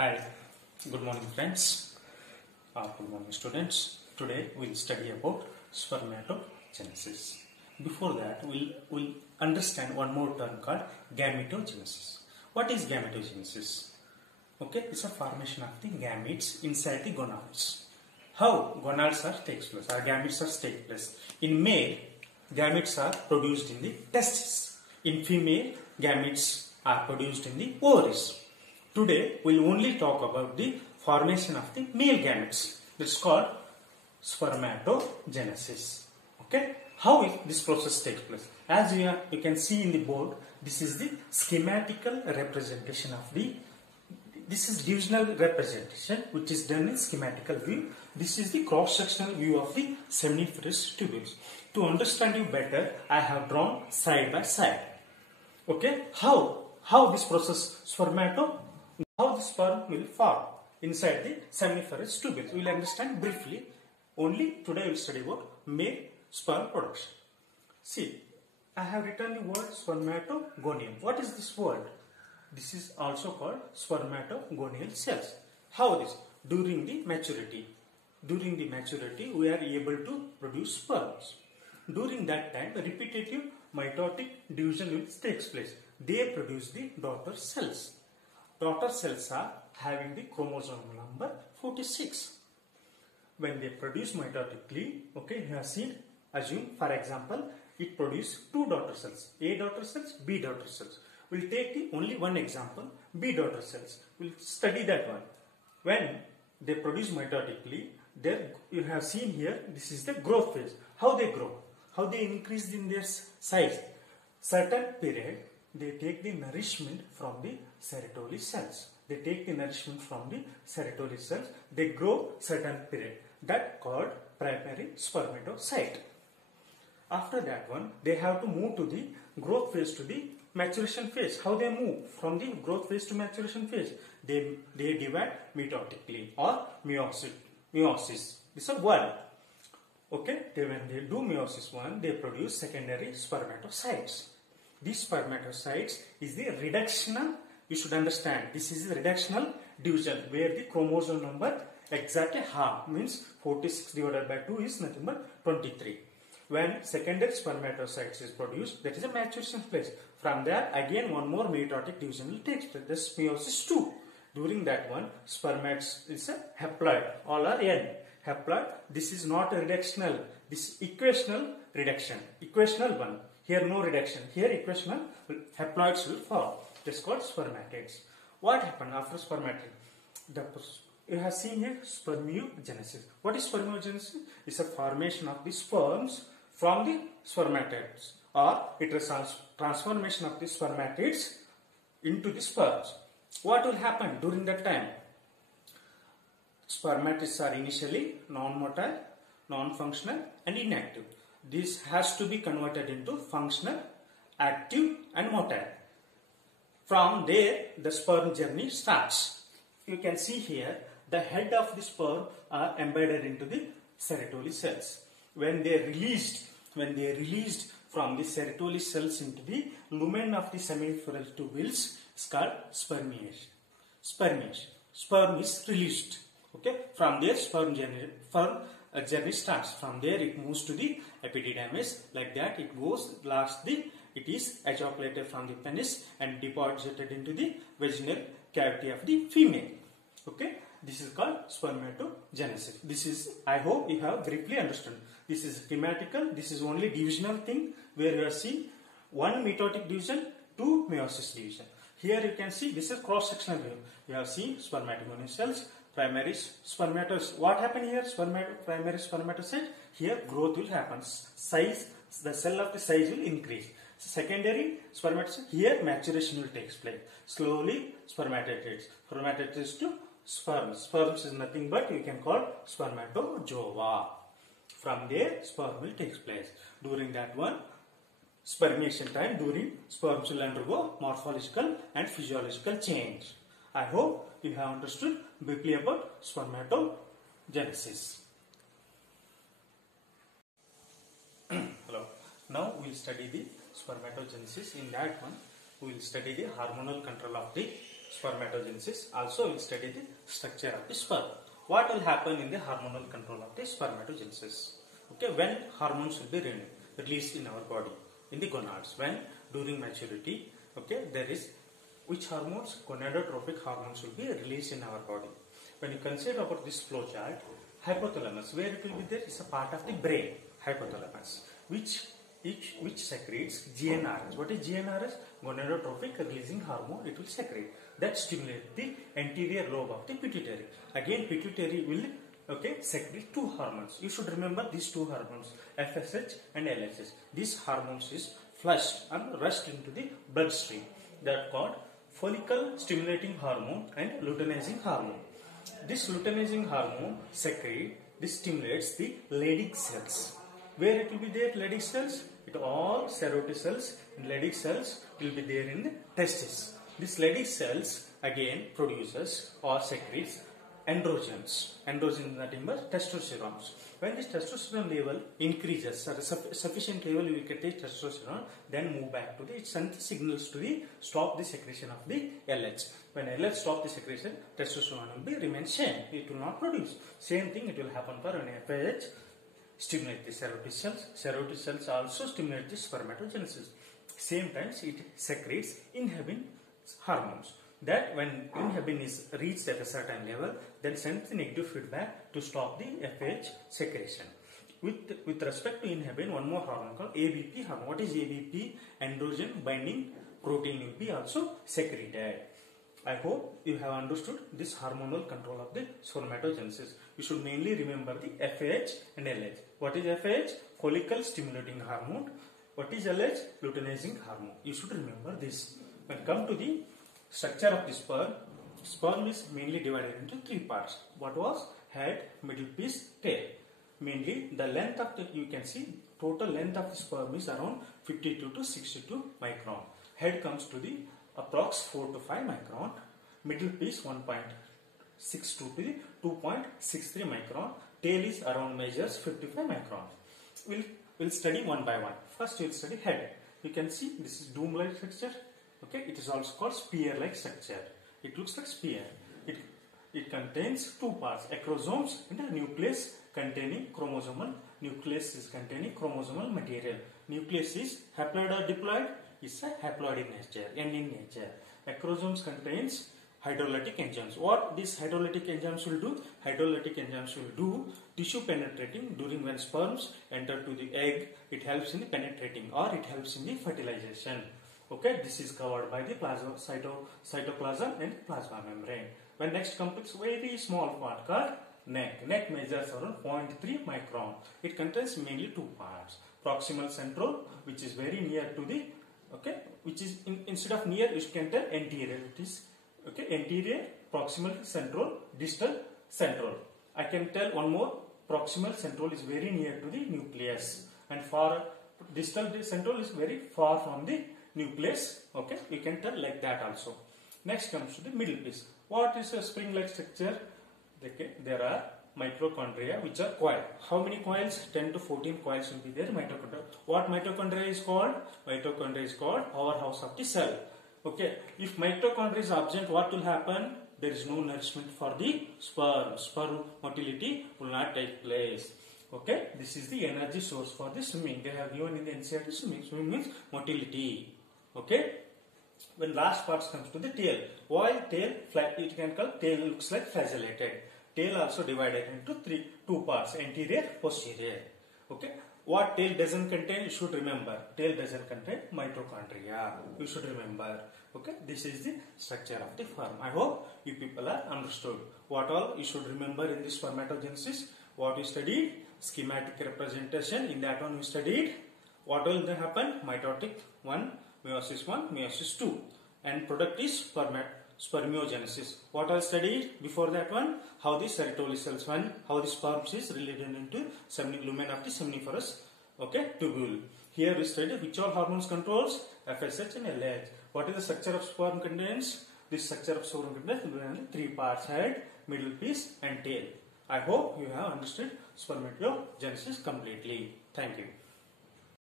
Hi, good morning friends, good morning students. Today we'll study about spermatogenesis. Before that, we'll understand one more term called gametogenesis. What is gametogenesis? Okay, it's a formation of the gametes inside the gonads. How gonads takes place, or gametes take place? In male, gametes are produced in the testes. In female, gametes are produced in the ovaries. Today, we will only talk about the formation of the male gametes. It's called spermatogenesis. Okay? How this process takes place? As you can see in the board, this is the schematical representation of this is divisional representation which is done in schematical view. This is the cross-sectional view of the seminiferous tubules. To understand you better, I have drawn side by side. Okay? How this process how the sperm will form inside the seminiferous tubules. We will understand briefly. Only today we will study about male sperm production. See, I have written the word spermatogonium. What is this word? This is also called spermatogonial cells. How this? During the maturity. During the maturity, we are able to produce sperms. During that time, repetitive mitotic division takes place. They produce the daughter cells. Daughter cells are having the chromosome number 46. When they produce mitotically, okay, you have seen, assume for example, it produces two daughter cells, A daughter cells, B daughter cells. We will take only one example, B daughter cells. We will study that one. When they produce mitotically, you have seen here, this is the growth phase. How they grow, how they increase in their size. Certain period, they take the nourishment from the Sertoli cells. They take the nourishment from the Sertoli cells. They grow certain period. That called primary spermatocyte. After that one, they have to move to the growth phase to the maturation phase. How they move from the growth phase to maturation phase? They divide mitotically or meiosis. This is one. Okay, when they do meiosis one, they produce secondary spermatocytes. These spermatocytes is the reductional, you should understand, this is the reductional division where the chromosome number exactly half, means 46 divided by 2 is nothing but 23. When secondary spermatocytes is produced, that is a maturation phase. From there, again one more mitotic division will take place, this meiosis 2. During that one, spermates is a haploid, all are N. Haploid, this is not a reductional, this is equational reduction, equational one. Here no reduction. Here equational haploids will form. It is called spermatids. What happened after spermatid? You have seen here spermiogenesis. What is spermiogenesis? It's a formation of the sperms from the spermatids, or it is transformation of the spermatids into the sperms. What will happen during that time? Spermatids are initially non-motile, non-functional and inactive. This has to be converted into functional, active and motile. From there, the sperm journey starts. You can see here, the head of the sperm are embedded into the Sertoli cells. When they released from the Sertoli cells into the lumen of the seminiferous tubules, it's called spermiation. Sperm is released. Okay, from there sperm journey starts. From there it moves to the epididymis, like that it goes. Lastly, it is ejaculated from the penis and deposited into the vaginal cavity of the female. Okay, this is called spermatogenesis. This is, I hope you have briefly understood. This is schematical. This is only divisional thing where you are seeing one mitotic division, two meiosis division. Here you can see this is cross-sectional view. You have seen spermatogonial cells, primary spermatocytes. What happened here? Primary spermatocyte. Here growth will happen. Size, the cell of the size will increase. Secondary spermatocyte. Here maturation will take place. Slowly spermatids to sperms. Sperms is nothing but you can call spermatozoa. From there sperm will take place. During that one, spermation time, during sperms will undergo morphological and physiological change. I hope you have understood briefly about spermatogenesis. Hello. Now we will study the spermatogenesis. In that one, we will study the hormonal control of the spermatogenesis. Also, we'll study the structure of the sperm. What will happen in the hormonal control of the spermatogenesis? Okay, when hormones will be released in our body, in the gonads, when during maturity, okay, there is which hormones? Gonadotropic hormones will be released in our body. When you consider about this flow chart, hypothalamus, where it will be there is a part of the brain, hypothalamus, which secretes GnRH. What is GnRH? Gonadotropic releasing hormone. It will secrete. That stimulate the anterior lobe of the pituitary. Again, pituitary will secrete two hormones. You should remember these two hormones, FSH and LHS. These hormones is flushed and rushed into the bloodstream. That are called follicle stimulating hormone and luteinizing hormone. This luteinizing hormone stimulates the Leydig cells. Where it will be there, Leydig cells? All Sertoli cells and Leydig cells will be there in the testes. This Leydig cells again produces or secretes androgens. Androgens is nothing but testosterone. When this testosterone level increases, at a sufficient level you can take testosterone, then move back to it sends signals to stop the secretion of the LH. When LH stop the secretion, testosterone will remain same. It will not produce. Same thing it will happen for when FSH stimulate the Sertoli cells. Sertoli cells also stimulate the spermatogenesis. Same times it secretes inhibin hormones. That when inhibin is reached at a certain level, then sends the negative feedback to stop the FH secretion. With respect to inhibin, one more hormone called ABP hormone. What is ABP? Androgen binding protein will be also secreted. I hope you have understood this hormonal control of the spermatogenesis. You should mainly remember the FH and LH. What is FH? Follicle stimulating hormone. What is LH? Luteinizing hormone. You should remember this. When come to the structure of the sperm is mainly divided into three parts. What was? Head, middle piece, tail. Mainly the length of you can see total length of the sperm is around 52 to 62 micron. Head comes to the approx 4 to 5 micron. Middle piece 1.62 to 2.63 micron. Tail is around measures 55 micron. We'll study one by one. First we'll study head. You can see this is dome-like structure. Okay, it is also called spear-like structure. It looks like spear. It contains two parts, acrosomes and a nucleus containing chromosomal. Nucleus is containing chromosomal material. Nucleus is haploid or diploid? It's a haploid in nature, N in nature. Acrosomes contains hydrolytic enzymes. What these hydrolytic enzymes will do? Hydrolytic enzymes will do tissue penetrating during when sperms enter to the egg. It helps in the penetrating or it helps in the fertilization. Okay, this is covered by the cytoplasm and plasma membrane. When next comes very small part called neck. Neck measures around 0.3 micron. It contains mainly two parts. Proximal central, which is very near to the which is instead of near, you can tell anterior. It is anterior, proximal central, distal central. I can tell one more. Proximal central is very near to the nucleus, and far distal central is very far from the nucleus. Okay, you can tell like that also. Next comes to the middle piece. What is a spring-like structure? Okay, there are mitochondria which are coiled. How many coils? 10 to 14 coils will be there. Mitochondria. What mitochondria is called? Mitochondria is called powerhouse of the cell. Okay, if mitochondria is absent, what will happen? There is no nourishment for the sperm. Sperm motility will not take place. Okay, this is the energy source for the swimming. They have given in the NCERT swimming. Swimming means motility. Okay. When last part comes to the tail. While tail, it can call tail looks like flagellated. Tail also divided into two parts, anterior, posterior. Okay. What tail doesn't contain, you should remember. Tail doesn't contain mitochondria. You should remember. Okay. This is the structure of the sperm. I hope you people are understood. What all you should remember in this spermatogenesis? What you studied? Schematic representation. In that one you studied. What will then happen? Mitotic 1, meiosis 1, meiosis 2. And product is spermiogenesis. What I studied before that one? How the Sertoli cells how the sperm is related into lumen of the seminiferous tubule. Here we studied which all hormones controls FSH and LH. What is the structure of sperm contains? This structure of sperm contains three parts: head, middle piece and tail. I hope you have understood spermatogenesis completely. Thank you.